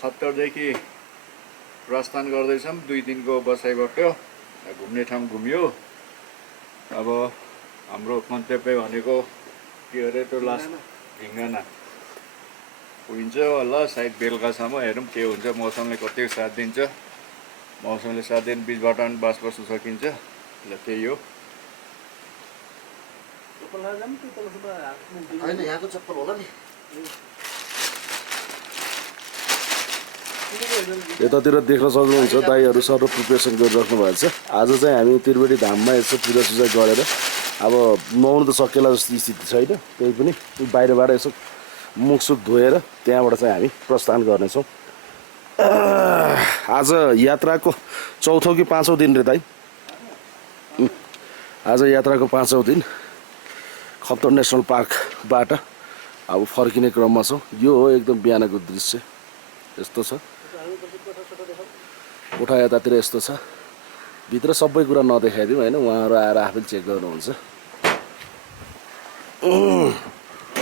खप्तडदेखि प्रस्थान गर्दैछौँ। 2 दिनको बसाइबाट घुम्ने ठाउँ घुम्यो। अब हाम्रो गन्तव्य भनेको के अरे त्यो लास्ट ढिङ्गाना पुगिन्छ होला सायद बेलुकासम्म। हेरौँ के हुन्छ, मौसमले कति साथ दिन्छ। मौसमले साथ दिन बिचबाट पनि बास बस्नु सकिन्छ। ल त्यही हो। होइन यहाँको चप्पल होला नि। यतातिर देख्न सक्नुहुन्छ दाइहरू सर्व प्रिपेरेसन गरिराख्नु भएको छ। आज चाहिँ हामी त्रिवेणी धाममा यसो पूजासुजा गरेर अब नुहाउनु त सकेला जस्तो स्थिति छैन, त्यही पनि बाहिरबाट यसो मुखसुख धोएर त्यहाँबाट चाहिँ हामी प्रस्थान गर्नेछौँ। आज यात्राको चौथो कि पाँचौँ दिन रे दाइ? आज यात्राको 5औँ दिन खप्तड नेसनल पार्कबाट अब फर्किने क्रममा छौँ। यो हो एकदम बिहानको दृश्य, यस्तो छ। कोठा यतातिर यस्तो छ। भित्र सबै कुरा नदेखाइदिउँ होइन, उहाँहरू आएर आफै चेक गर्नुहुन्छ।